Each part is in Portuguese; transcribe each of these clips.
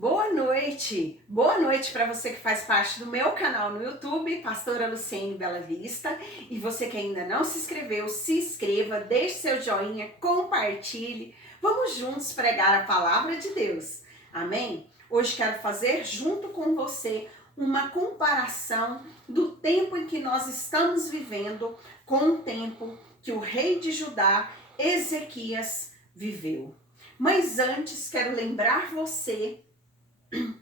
Boa noite para você que faz parte do meu canal no YouTube, Pastora Luciene Bela Vista. E você que ainda não se inscreveu, se inscreva, deixe seu joinha, compartilhe. Vamos juntos pregar a palavra de Deus. Amém? Hoje quero fazer junto com você uma comparação do tempo em que nós estamos vivendo com o tempo que o rei de Judá, Ezequias, viveu. Mas antes quero lembrar você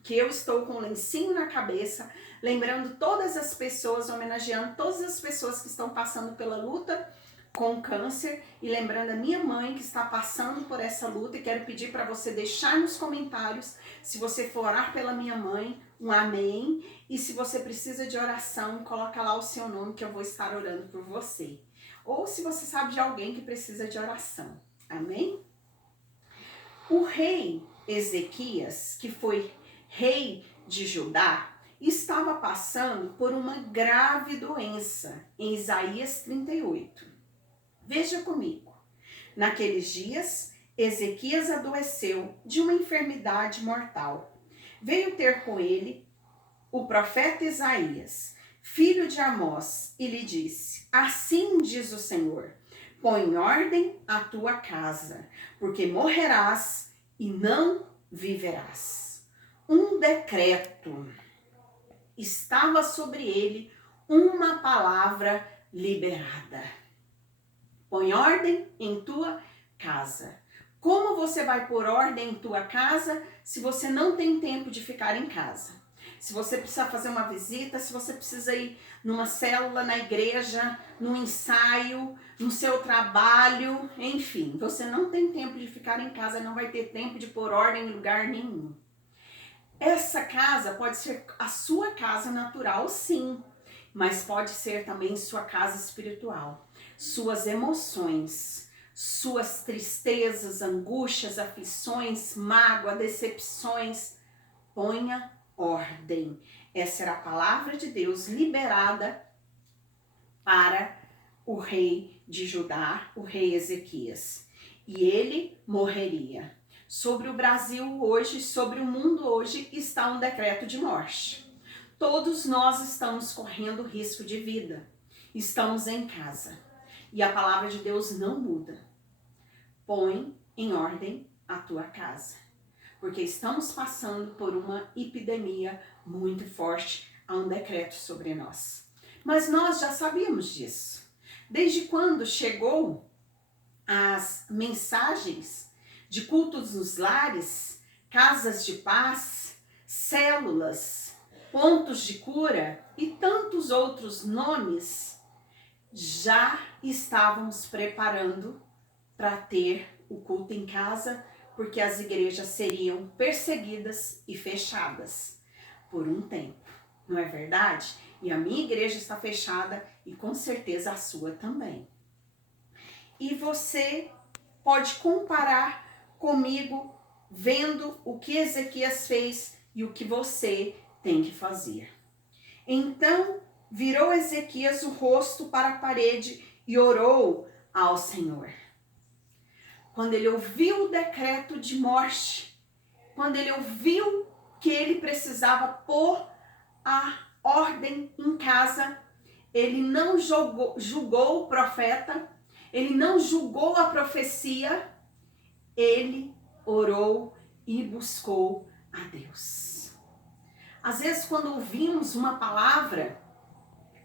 que eu estou com um lencinho na cabeça, lembrando todas as pessoas, homenageando todas as pessoas que estão passando pela luta com câncer e lembrando a minha mãe que está passando por essa luta, e quero pedir para você deixar nos comentários, se você for orar pela minha mãe, um amém, e se você precisa de oração, coloca lá o seu nome que eu vou estar orando por você. Ou se você sabe de alguém que precisa de oração, amém? O rei Ezequias, que foi rei de Judá, estava passando por uma grave doença, em Isaías 38. Veja comigo. Naqueles dias, Ezequias adoeceu de uma enfermidade mortal. Veio ter com ele o profeta Isaías, filho de Amós, e lhe disse: Assim diz o Senhor, põe em ordem a tua casa, porque morrerás e não viverás. Um decreto. Estava sobre ele uma palavra liberada. Põe ordem em tua casa. Como você vai pôr ordem em tua casa se você não tem tempo de ficar em casa? Se você precisa fazer uma visita, se você precisa ir numa célula, na igreja, num ensaio, no seu trabalho, enfim, você não tem tempo de ficar em casa, não vai ter tempo de pôr ordem em lugar nenhum. Essa casa pode ser a sua casa natural, sim, mas pode ser também sua casa espiritual. Suas emoções, suas tristezas, angústias, aflições, mágoa, decepções, ponha ordem. Essa era a palavra de Deus liberada para o rei de Judá, o rei Ezequias. E ele morreria. Sobre o Brasil hoje, sobre o mundo hoje, está um decreto de morte. Todos nós estamos correndo risco de vida. Estamos em casa. E a palavra de Deus não muda. Põe em ordem a tua casa. Porque estamos passando por uma epidemia muito forte, há um decreto sobre nós. Mas nós já sabíamos disso. Desde quando chegou as mensagens de cultos nos lares, casas de paz, células, pontos de cura e tantos outros nomes, já estávamos preparando para ter o culto em casa, porque as igrejas seriam perseguidas e fechadas por um tempo, não é verdade? E a minha igreja está fechada e com certeza a sua também. E você pode comparar comigo, vendo o que Ezequias fez e o que você tem que fazer. Então virou Ezequias o rosto para a parede e orou ao Senhor. Quando ele ouviu o decreto de morte, quando ele ouviu que ele precisava pôr a ordem em casa, ele não julgou o profeta, ele não julgou a profecia, ele orou e buscou a Deus. Às vezes, quando ouvimos uma palavra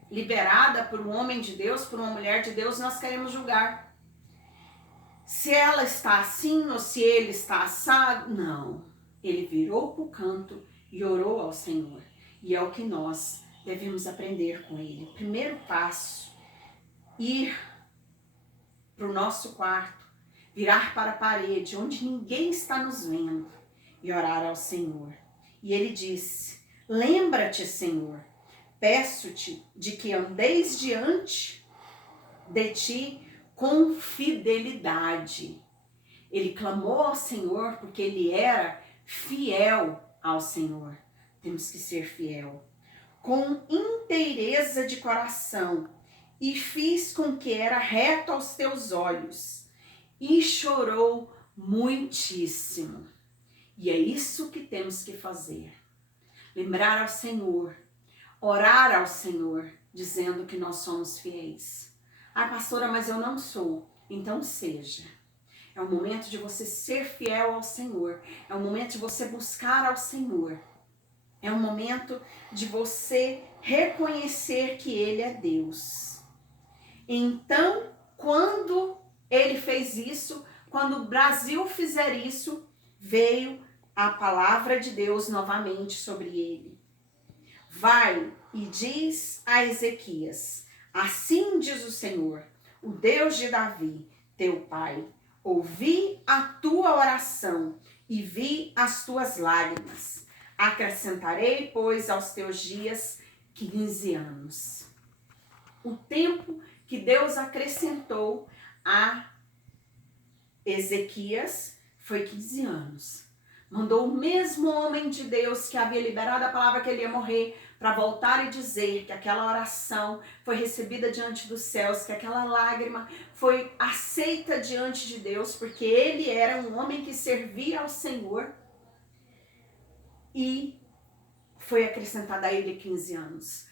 liberada por um homem de Deus, por uma mulher de Deus, nós queremos julgar. Se ela está assim ou se ele está assado, não. Ele virou para o canto e orou ao Senhor. E é o que nós devemos aprender com ele. Primeiro passo, ir para o nosso quarto, virar para a parede onde ninguém está nos vendo e orar ao Senhor. E ele disse: lembra-te, Senhor, peço-te de que andeis diante de ti com fidelidade. Ele clamou ao Senhor porque ele era fiel ao Senhor. Temos que ser fiel. Com inteireza de coração, e fiz com que era reto aos teus olhos. E chorou muitíssimo. E é isso que temos que fazer. Lembrar ao Senhor, orar ao Senhor, dizendo que nós somos fiéis. Ah, pastora, mas eu não sou. Então seja. É o momento de você ser fiel ao Senhor. É o momento de você buscar ao Senhor. É o momento de você reconhecer que Ele é Deus. Então, quando Ele fez isso, quando o Brasil fizer isso, veio a palavra de Deus novamente sobre ele. Vai e diz a Ezequias: assim diz o Senhor, o Deus de Davi, teu pai, ouvi a tua oração e vi as tuas lágrimas. Acrescentarei, pois, aos teus dias 15 anos. O tempo que Deus acrescentou a Ezequias foi 15 anos. Mandou o mesmo homem de Deus que havia liberado a palavra que ele ia morrer para voltar e dizer que aquela oração foi recebida diante dos céus, que aquela lágrima foi aceita diante de Deus, porque ele era um homem que servia ao Senhor. E foi acrescentado a ele 15 anos.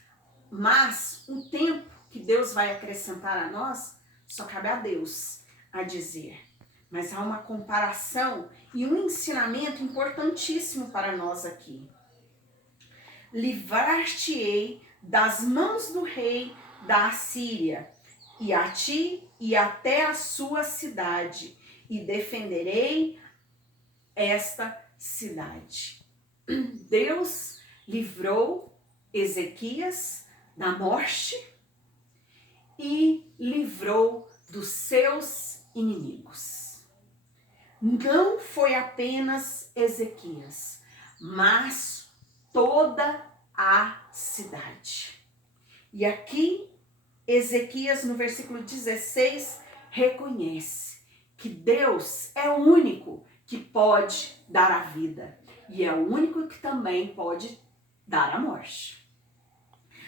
Mas o tempo que Deus vai acrescentar a nós, só cabe a Deus a dizer. Mas há uma comparação e um ensinamento importantíssimo para nós aqui. Livrar-te-ei das mãos do rei da Assíria, e a ti e até a sua cidade, e defenderei esta cidade. Deus livrou Ezequias da morte e livrou dos seus inimigos. Não foi apenas Ezequias, mas toda a cidade. E aqui, Ezequias, no versículo 16, reconhece que Deus é o único que pode dar a vida e é o único que também pode dar a morte.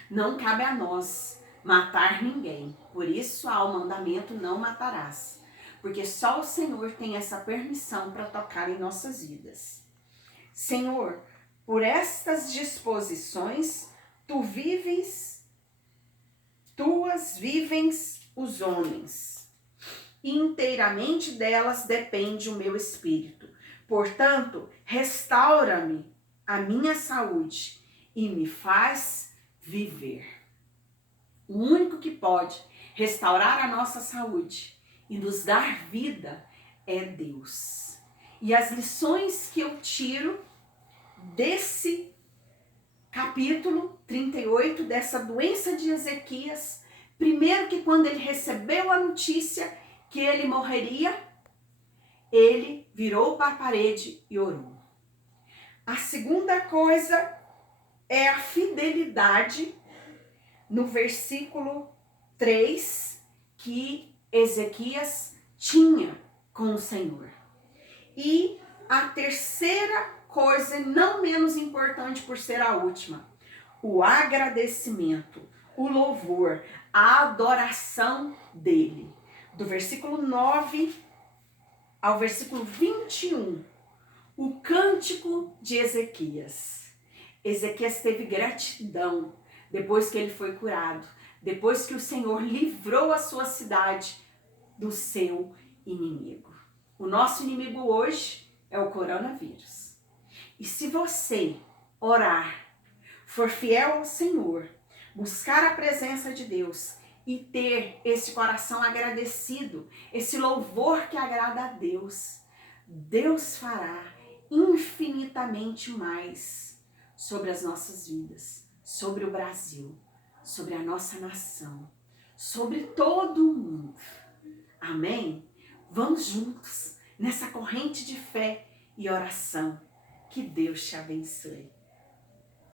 Não cabe a nós matar ninguém, por isso há o mandamento: não matarás. Porque só o Senhor tem essa permissão para tocar em nossas vidas. Senhor, por estas disposições, tuas vivem os homens, e inteiramente delas depende o meu espírito. Portanto, restaura-me a minha saúde e me faz viver. O único que pode restaurar a nossa saúde e nos dar vida é Deus. E as lições que eu tiro desse capítulo 38, dessa doença de Ezequias, primeiro que quando ele recebeu a notícia que ele morreria, ele virou para a parede e orou. A segunda coisa é a fidelidade no versículo 3, que Ezequias tinha com o Senhor. E a terceira coisa, não menos importante por ser a última, o agradecimento, o louvor, a adoração dele. Do versículo 9 ao versículo 21, o cântico de Ezequias. Ezequias teve gratidão depois que ele foi curado, depois que o Senhor livrou a sua cidade do seu inimigo. O nosso inimigo hoje é o coronavírus. E se você orar, for fiel ao Senhor, buscar a presença de Deus e ter esse coração agradecido, esse louvor que agrada a Deus, Deus fará infinitamente mais sobre as nossas vidas, sobre o Brasil, sobre a nossa nação, sobre todo o mundo. Amém? Vamos juntos nessa corrente de fé e oração. Que Deus te abençoe.